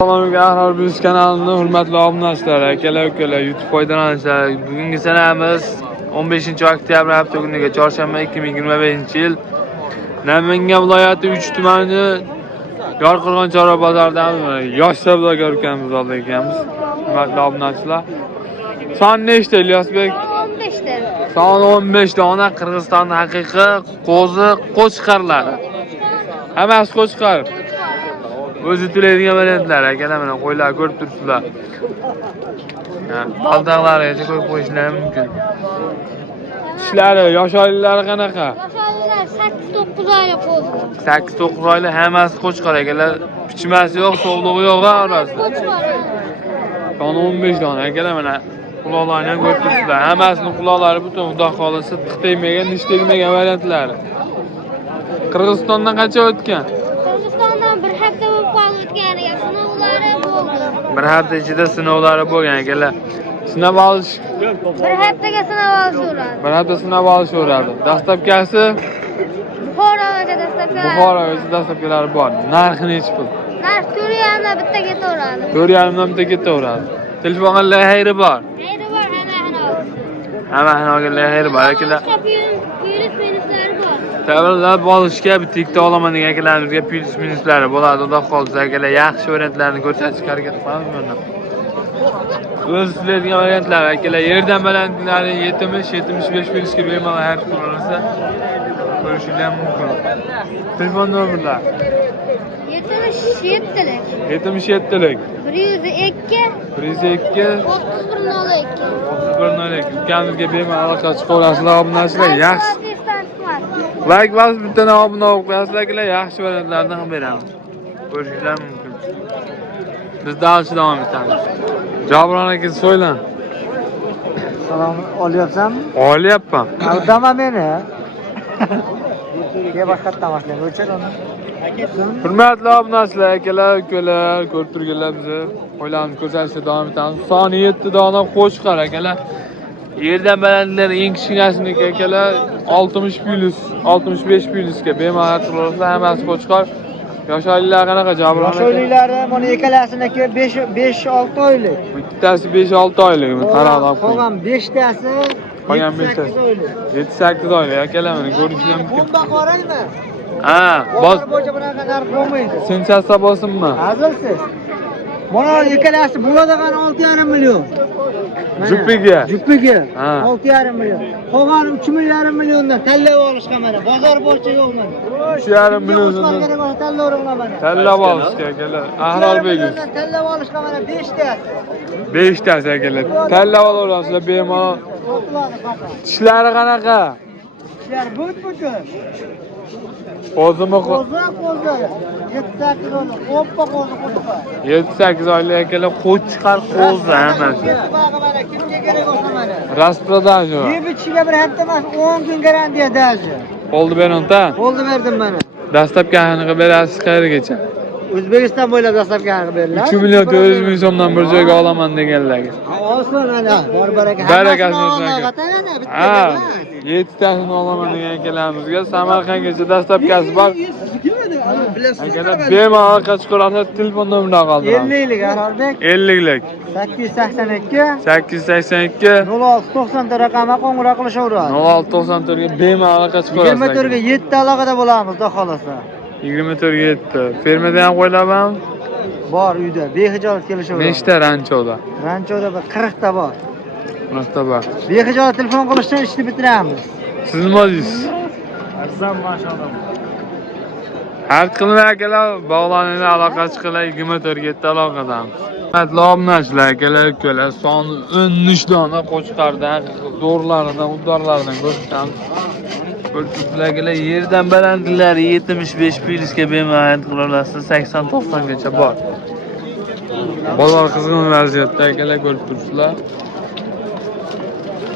Assalomu biz kanalini hurmatli obunachilar, akalar, ukalar, YouTube foydalanuvchilari. Bugungi sanamiz 15-oktyabr hafta kuniga chorshanba 2025-yil. Namangan viloyati 3 tumani Yorqirg'on chorva bozoridan yosh savdogar ukamiz oldi ekanmiz. Hurmatli obunachilar. Son nechta Ilyosbek? 15 ta. Son 15 dona Qirg'izistonning haqiqiy qo'zi qo'chqarlari. Hammasi qo'chqar. O'zi to'laydigan variantlar, akalar, mana qo'ylar ko'rib turibsizlar. Qaldaqlarigacha qo'yib qo'yishlar mumkin. Tishlari, yosh oilalari qanaqa? Yosh oilalar 8-9 oylik qo'zi. 8-9 oylik hammasi qo'chqar, akalar. Pichmasi yo'q, sog'lig'i yo'q orasida. Qo'chqor. Son 15 dona, akalar, mana quloqlarni ham ko'rib turibsizlar. Hammasini quloqlari butun xudo xolisa tiq tegmagan, nish tegmagan variantlari. Qirg'izistondan qancha o'tgan? Qirg'izistondan bir hafta bo'lib qoldi o'tganiga, sinovlari bo'ldi. Bir hafta ichida sinovlari bo'lgan, akalar. Sinab olish Bir haftaga sinov olishadi. bir hafta sinab olishaveradi. Dastlabkasi Buxorogacha dastlabki. Buxorogacha dastlabkilari bor. Narxi nechi pul? Narx 4,5 dan bitta ketaveradi. 4,5 dan bitta ketaveradi. Telefonga lahayri bor. Hayri bor, Hamma lahayri bor, akalar. Minus-minuslari bor. Tabrlab olishga bitta olaman degan akalarimizga minuslari bo'ladi. Xudo xolisa, akalar, yaxshi variantlarni ko'rsatishga harakat qilamiz bundan. O'z sizlarga variantlar, akalar, yerdan balandlari 70-75 minusga bemalol har kun olsa ko'rishingiz mumkin. Telefon nomerlar 77lik 77lik 102 102 3102. 3102. Ukamizga bemalol aloqa chiqaverasizlar, obunachilar. Yaxshi like bosib bitta obuna bo'lib qo'yasizlar, akalar. Yaxshi variantlardan ham beramiz. Ko'rishingiz mumkin. Biz davom etamiz. Jabron aka, so'ylan. Salom, olyapsanmi? Olyapman. Aldama meni. Ke boshqa mashina o'chir uni. Hurmatli obunachilar, akalar, ukalar, ko'rib turganlar bizni qo'ylarni ko'rsatishda davom etamiz. Soni 7 dona qo'chqar, akalar. Yerdan balandlar eng kichkinasiniki, akalar, 60 plus, 65 plusga bemalol turiblar, hammasi qo'chqar. Yosh oilalar qanaqa, Jabron aka? Yosh oilalari mana ikkalasiniki 5-6 oylik. Bittasi 5-6 oylik, qarab Qolgan 5 tasi qolgan 5 tasi 7-8 oylik, akalar, mana ko'rishingiz mumkin. Bunda qaraymi? Ha, Bozor bo'yicha bunaqa narx bo'lmaydi. Sensasiya bo'lsinmi? Hazilsiz. Mana ikkalasi bo'ladigan 6,5 million. Jupiga. Jupiga Ha. 6,5 million. Qolgan 3,5 milliondan tanlab olishga mana bozor bo'yicha yo'q mana. 3,5 milliondan tanlayveringlar mana. tanlab olishga, akalar. Ahrorbegiz. Tanlab olishga mana 5 tasi. 5 tasi, akalar. Tanlab olaverasizlar bemalol. Tishlari qanaqa? Ishlar but-butun. Qo'zimi Qo'zi. 7-8 oylik. Oppa qo'zi. 7-8 oylik, akalar, qo'chqar qo'zi hammasi. Mana kimga kerak bo'lsa mana. Rasprodaja. Yeb ichiga bir hafta emas 10 kun garantiya daji. Oldi beronta. Oldi berdim mana. Dastlabki qanaqa berasiz qayergacha? O'zbekiston bo'ylab dastlabki haqi beriladi. 3 million 400 ming so'mdan bir joyga olaman deganlarga. Olsin mana. Bor baraka. Barakasini olsin aka. Ha, Ha. 7 tasini olaman degan akalarimizga Samarqandgacha dastlabkasi bor. Akalar, bemalol chiqarasiz, telefon nomerini qoldiramiz. 50lik Arorbek 50lik 882 882 0690 raqamga qo'ng'iroq qilishaveradi. 0694 ga bemalol chiqarasiz. 24 ga 7 aloqada bo'lamiz, xudo xolasa. 24 ga 7. Fermada ham qo'ylaman. Bor uyda, behijolat kelishaveradi. Nechta ranchoda? Ranchoda bir 40 ta bor. Munosabat. Behijolat telefon qilishdan ishni bitiramiz. Siz nima deysiz? Arzon mashallah. Har qilinglar, akalar, bog'laninglar, aloqa chiqinglar, 24 ga 7 aloqadamiz. Hurmatli obunachilar, akalar, ukalar, soni 13 dona qo'chqardan, zo'rlaridan, udorlaridan ko'rsatamiz. Ko'rsatuvchilarga yerdan balandlar 75 plusga bemalol qila olasiz, 80-90 gacha bor. Bozor qizg'in vaziyatda, akalar, ko'rib turibsizlar.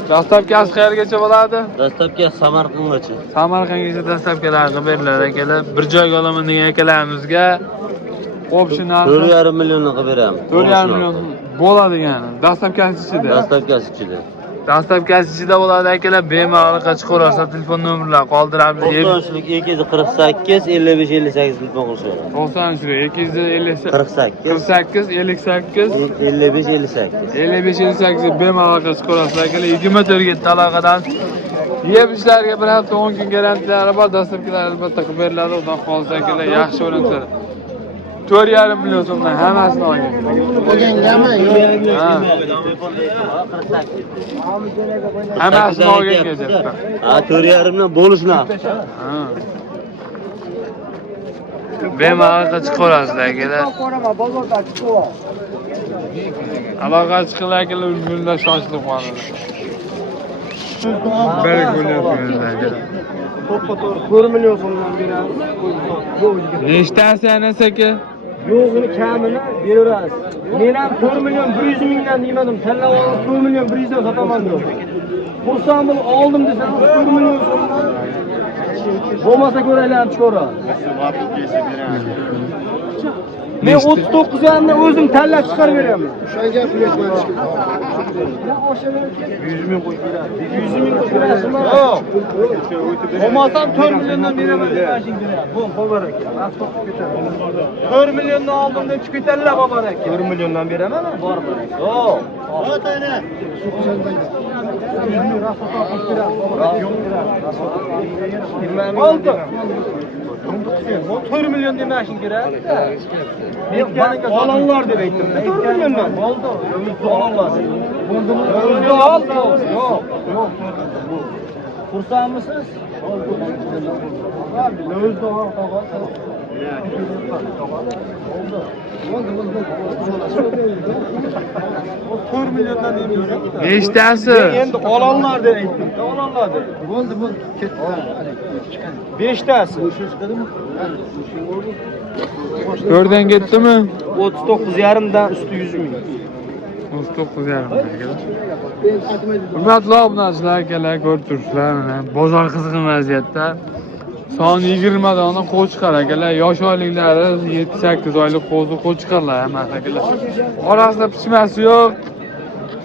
Dastlabkasi qayergacha bo'ladi? Dastlabki Samarqandgacha. Samarqandgacha dastlabkilarga beriladi, akalar. Bir joyga olaman degan akalarimizga optional 4,5 millionga beramiz. 4,5 million bo'ladi, ya'ni dastlabkasi ichida. Dastlabkasi ichida. Dastlabki ichida bo'ladi akalar, bemalol chiqaversa telefon nomerlari qoldiramiz. 90'lik 248 55 58 telefon qilishadi. 90 258 48 48 58 55 58. 55 58 bemalol chiqaversa akalar 24 ga aloqadan. Yeb ishlarga bir hafta 10 kun garantiyalari bor. Dastlabkilar albatta qilib beriladi. Xudo xolsa akalar yaxshi o'rinlar. 4,5 million so'mdan hammasini olgan. Ha. Hammasini olgan kelyapti. Ha, 4,5 dan bo'lishlar. Ha. Bemalol chiqaverasizlar akalar. Aloqa chiqinglar akalar, ulgurlar shoshilib qoladi. Bir ko'ryapsizlar akalar. 4 million so'mdan beramiz. Nechtasi anasi aka? Yo'g'ini kamini beramiz. Men ham 4 million 100 mingdan demadim. Tanlab olib 4 million 100 dan sotaman dedi. Xursand bo'lib oldim desam 4 million so'mdan. Bo'lmasa ko'raylar chiqora. Men 39 dan o'zim tanlab chiqarib beraman. O'shanga pulga 100 ming qo'yib beradi. 100 ming qo'yib berasizmi? Yo'q. Olmasam 4 milliondan beraman deb mashina beradi. Bu xabar aka. 4 milliondan oldim deb chiqib ketadilar xabar aka. 4 milliondan beraman, bormi? Yo'q. Otayni. 100 ming raxmat qilib beradi. Oldi. 4 million deb mashina beradi. Men olanlar deb aytdim. 4 milliondan. Oldi. Olanlar. O'zini oldi. Yo'q, yo'q. Xursandmisiz? O'zini oldi. 4 milliondan demiyorum. Nechtasi? Endi olanlar deb aytdim. Olanlar deb. Bo'ldi, ketdi. 5tasi. 4dan ketdimi? 39,5 dan üstü 100 ming. 39,5 akalar. Hurmatli obunachilar akalar, ko'rib turibsizlar mana bozor qizg'in vaziyatda. Son 20 dona qo'chqar akalar, yosh oyliklari 7-8 oylik qo'chqarlar hamma akalar. Orasida pichmasi yo'q,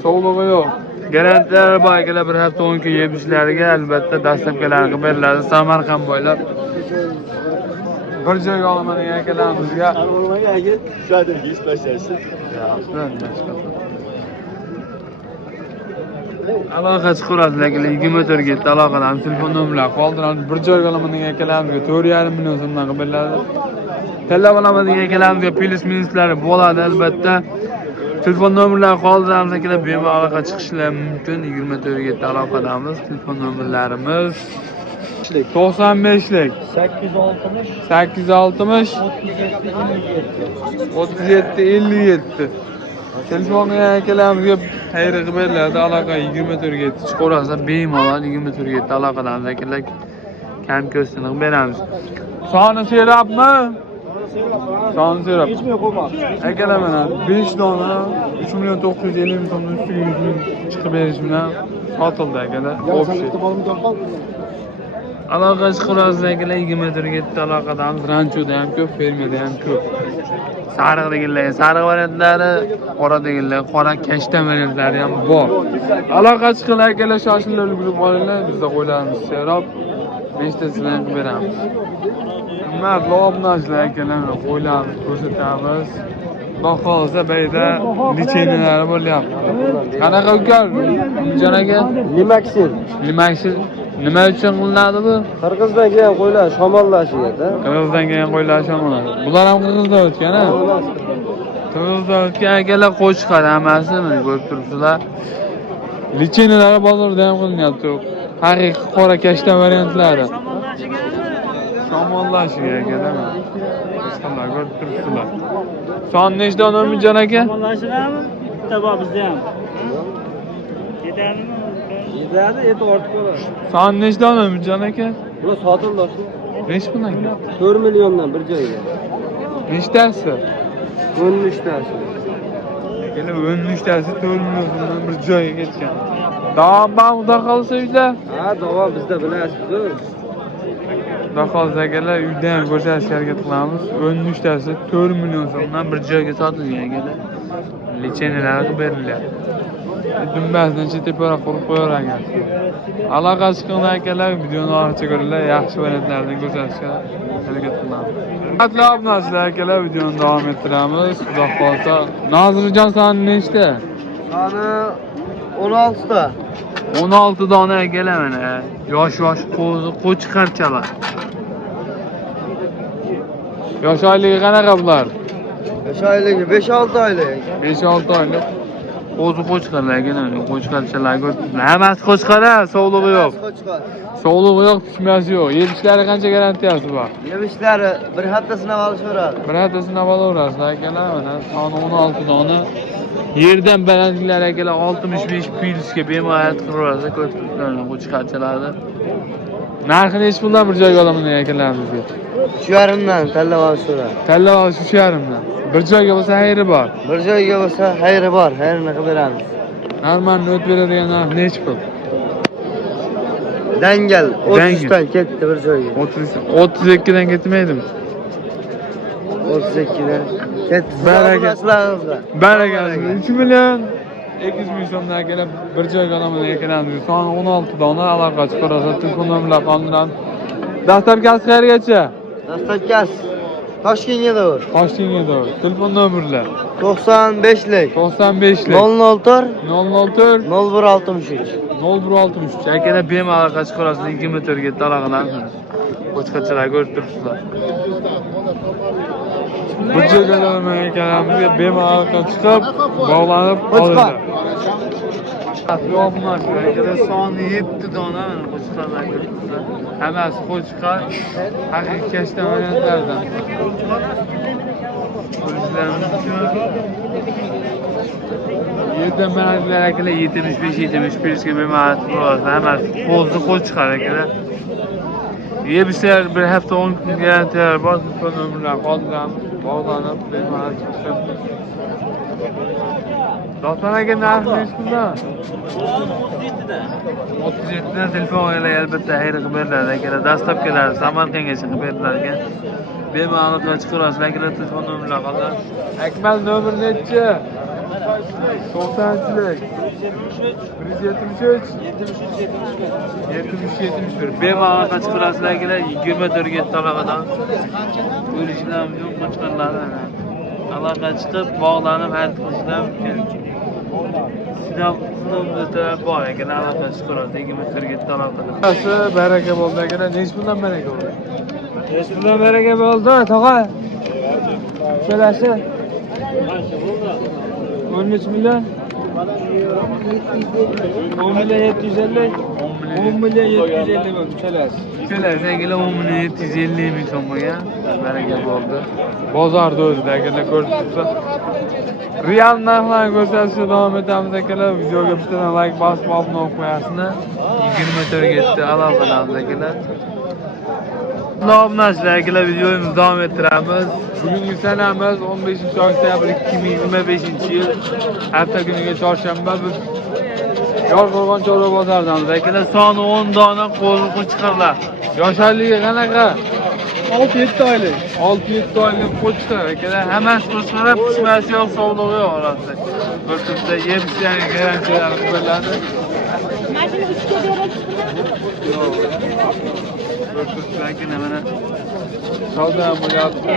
sog'lig'i yo'q. Garantiyalari bor akalar, bir hafta 10 kun yeb ishlariga albatta dastlabkilarga beriladi. Samarqand bo'ylab bir joyga olaman degan akalarimizga. Tushadi, ishlashasiz. Aloqa chiqaverasizlar akalar, 24 ga aloqadan telefon nomerlari qoldiramiz. Bir joyga olaman degan akalarimizga 4,5 million so'mdan qilib beriladi. Tanlab olaman degan akalarimizga plyus minuslari bo'ladi albatta. Telefon nomerlari qoldiramiz akalar, bemalol aloqa chiqishlari mumkin. 24 ga aloqadamiz. Telefon nomerlarimiz 95lik 860 37 57. Telefonni akalarimizga xayr qilib beriladi. Aloqa 24 ga chiqaverasa bemalol 24 ga aloqadamiz akalar. Kam ko'stini qilib beramiz. Soni serapmi? Soni serap. Akalar mana 5 dona 3 million 950 ming so'mdan ustiga 100 ming chiqib berish bilan sotildi akalar. Общий. Aloqa chiqaverasizlar akalar, 24 ga aloqadamiz. Ranchoda ham ko'p, fermada ham ko'p. Sariq deganlar, sariq variantlari, qora deganlar, qora kashtan variantlari ham bor. Aloqa chiqinglar akalar, shoshilib ulgurib olinglar, bizda qo'ylarimiz serob, nechtasini qilib beramiz. Hurmatli obunachilar akalar, qo'ylarimiz ko'rsatamiz. Xudo xolsa bayda licheniyalari bo'lyapti. Qanaqa uka? Jon aka? Limaksil. Nima uchun qilinadi bu? Qirg'izdan kelgan qo'ylar shamollashida. Qirg'izdan kelgan qo'ylar shamollashadi. Bular ham Qirg'izdan o'tgan-a? Qirg'izdan o'tgan akalar qo'chqar hammasi, mana ko'rib turibsizlar. Licheniyalari bozorda ham qilinyapti. Haqiqiy qora kashtan variantlari. Shamollashiga akalar. Sizlar ko'rib turibsizlar. Son nechta Jon aka? Shamollashilarmi? Bitta bor bizda ham. Yetadimi? Yetadi, yetib ortib qo'yadi. Son nechta Jon aka? Bular sotildi. Nech bundan? 4 milliondan bir joyga. Nechtasi? 13 tasi. Akalar 13 tasi 4 million so'mdan bir joyga ketgan. Davom uda qolsa uyda? Ha, davom bizda bilasiz-ku. Xudo xolsa akalar, uyda ham ko'rsatishga harakat qilamiz. 13 tasi 4 million so'mdan bir joyga sotilgan akalar. Lichenelar beriladi. Dumbasdan chetepara qurib qo'yavergan. Aloqa chiqqan akalar videoni orqacha ko'ringlar, yaxshi variantlardan ko'rsatishga harakat qilamiz. Hurmatli obunachilar akalar, videoni davom ettiramiz. Xudo xolsa, Nozirjon soni nechta? Soni 16 ta. 16 dona akalar mana. Yosh qo'chqarchalar. Yosh oyligi qanaqa bular? Yosh oyligi 5-6 oylik. 5-6 oylik. Qo'chqarlarga, qo'chqarchalar ko'ribsizlar. Hammasi qo'chqara, sog'lig'i yo'q. Qo'chqor. Sog'lig'i yo'q, pishmasi yo'q. Yetishlari qancha garantiyasi bor? Yemishlari bir hafta sinab olishaveradi. Bir haftasini olaverasizlar akalar, mana soni 16 dona. Yerdan balandliklari akalar 65 pilsga bemalol qiraverasiz, ko'ribsizlar qo'chqarchalarni. Narxi nechi puldan bir joyga olaman akalarimizga? 3,5dan tanlab olishaveradi. Tanlab olish 3,5 dan. Bir joyga bo'lsa xayri bor. Bir joyga bo'lsa xayri bor, xayrini qilib beramiz. Normalni o'tib beradigan narx nechi pul? Dangal 30 dan ketdi bir joyga. 32 dan ketmaydimi? 32 dan ketdi. Baraka. Baraka. 3 million 200 ming so'mdan kelib bir joyga olaman ekanimiz. Soni 16 dona aloqa chiqarasiz. Telefon nomerlar qoldiramiz. Dastlabkasi qayergacha? Dastlabkasi Toshkentga davr. Toshkentga davr. Telefon nomerlar 95lik 95 004 004 0163. 0163. Akalar bemalol aloqa chiqarasiz. 2 metrga aloqalar qilasiz. Qo'chqarchalar ko'rib turibsizlar. Bu joyga olaman ekanimizga bemalol aloqa chiqib, bog'lanib qoladi. Yo'qmashlar, akalar soni 7 dona qo'chqarlar ko'ribsizlar. Hammasi qo'chqar, haqiqiy kashtan variantlardan. Yerdan balandliklar akalar 75-71 ga bemalol qilasiz. Hammasi qo'zni qo'chqar akalar. Yemislar bir hafta 10 kun garantiyalari bor. Telefon nomerlari qoldiramiz. Bog'lanib bemalol chiqib. Doston aka narxi nechi puldan? 37 dan telefon oilaga albatta xayr qilib beriladi akalar. Dastlabkilar Samarqandgacha qilib berilar ekan. Bemalol aloqa chiqarasiz akalar. Telefon nomerlari qoldi. Akmal nomer nechi? 90chilik 173 71 bemalol aloqa chiqarasiz akalar. 24 ga talaqadan ko'rishlar mumkin qo'chqarlarni. Aloqa chiqib bog'lanib hal qilishlar mumkin. Sinovda bor ekan, aloqa chiqaradi. 20 ga talaqadan. Baraka bo'ldi akalar. Nechi puldan baraka bo'ldi? Nechi puldan baraka bo'ldi, tog'a? Kelasi. 13 million 10 million 750 10 million 750 bo'ldi kelasi. Kelasi akalar 10 million 750 ming so'm bo'lgan. Baraka bo'ldi. Bozorda o'zida akalar ko'rib turibsiz. Real narxlarni ko'rsatishda davom etamiz akalar. Videoga bittadan like bosib obuna bo'lib qo'yasizlar. 24 ga yetdi aloqalarimiz akalar. Obunachilar akalar, videomizni davom ettiramiz. Bugungi sanamiz 15-oktyabr 2025-yil. Hafta kuniga chorshanba biz Yorqo'rg'on Chorva bozoridamiz akalar. Soni 10 dona qo'chqarlar. Yosharligi qanaqa? 6-7 oylik. 6-7 oylik qo'chqar akalar. Hammasi qo'chqar, pishmasi yo'q, sog'lig'i yo'q orasida. Ko'rsatsa yemishlari garantiyalari beriladi. Mashina 3 ga berasiz. Ko'rsatsa mana savdo ham bo'lyapti.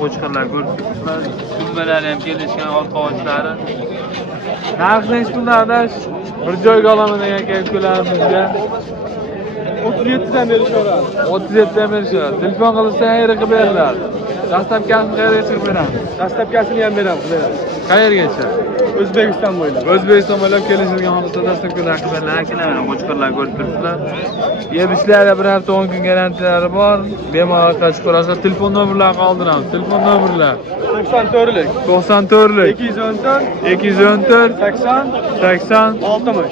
Qo'chqarlar ko'rsatibsizlar. Dumbalari ham kelishgan orqa ochlari. Narxi nechi puldan adash? Bir joyga olaman degan kelkularimizga 37 dan berishadi. 37 dan berishadi. Telefon qilsa xayri qilib beriladi. Dastlabkasini qayerga chiqib beramiz? Dastlabkasini ham beramiz. Qayergacha? O'zbekiston bo'ylab. O'zbekiston bo'ylab kelishilgan holatda dastlabkilar qilib beriladi. Akalar mana qo'chqarlar ko'rib turibsizlar. Yemishlari bir hafta 10 kun garantiyalari bor. Bemalol qachiq ko'rasiz. Telefon nomerlarini qoldiramiz. Telefon nomerlar 94lik 214 80 60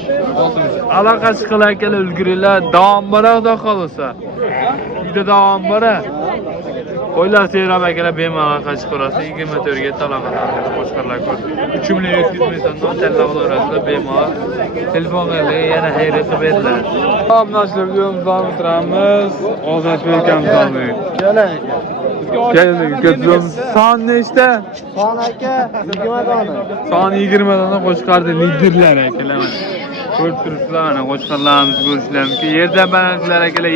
aloqa chiqinglar akalar, ulguringlar. Davom bor xudo xolisa. Uyda davom bor. Qo'ylar seyrab akalar bemalol aloqa chiqarasiz. 24 ga talaqadan qo'chqarlar ko'rib. 3 million 700 ming so'mdan tanlab olasizlar bemalol. Telefonlarga yana xayriya qilib beriladi. Obunachilar videomizni davom ettiramiz. Ozodbek akamiz olmaydi. Geldik, götürüyorum. Son nechta? Son aka 20 dona. Son 20 dona qo'shqardi liderlar akalar. Ko'rib turibsizlar mana qo'shqarlarimiz ko'rishlar mumkin. Yerda balandlar akalar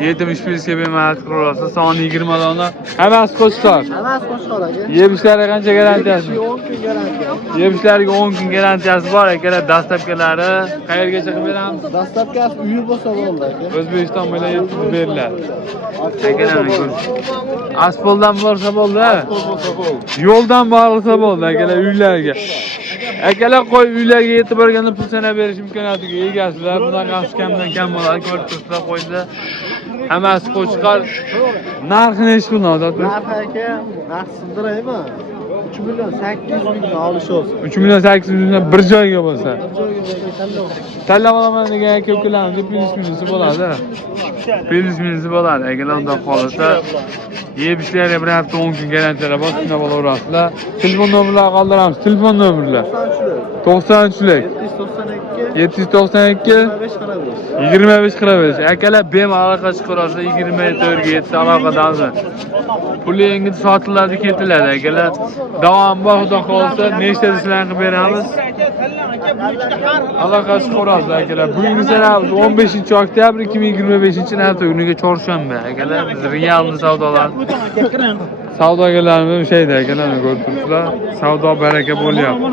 71 ga bemalol qurolsa son 20 dona. Hammasi qo'shqar. Hammasi qo'shqor aka. Yemishlari qancha garantiyasi? 10 kun garantiya. Yemishlariga 10 kun garantiyasi bor akalar. Dastlabkilari qayergacha qilib beramiz? Dastlabkasi uyi bo'lsa bo'ldi aka. O'zbekiston bilan yetkazib beriladi. Akalar ko'rish. Asfaltdan borsa bo'ldi. Yo'ldan borsa bo'ldi akalar uylarga. Akalar qo'y uylarga yetib borganda pul sanab berish imkoniyatiga egasizlar. Bunaqasi kamdan kam bo'ladi. Ko'rib turibsizlar qo'yda. Hammasi qo'shqar. Narxi nechi pul Nodot? Narx aka, narx sindiraymi? 3 million 800 ming olish olsa. 3 million 800 mingdan bir joyga bo'lsa. Tanlov. Tanlab olaman degan aka ukalarimiz plyus minusi bo'ladi. Plyus minusi bo'ladi. Agar undan qolsa, yeb ishlarga bir hafta 10 kun garantiyalar bor, shuna bo'laverasizlar. Telefon nomerlari qoldiramiz. Telefon nomerlar 93lik 792 25 akalar bemalol aloqa chiqarasiz 24 ga 7 aloqadamiz. Pulingiz sotiladi ketiladi akalar. Davom bor xudo xolsa nechta sizlarga qilib beramiz. Aloqa chiqarasiz akalar. Bugungi sanamiz 15-oktyabr 2025-yil kuniga chorshanba akalar. Biz realni savdolar savdogarlarimiz o'shayda akalar ko'rib turibsizlar. Savdo baraka bo'lyapti.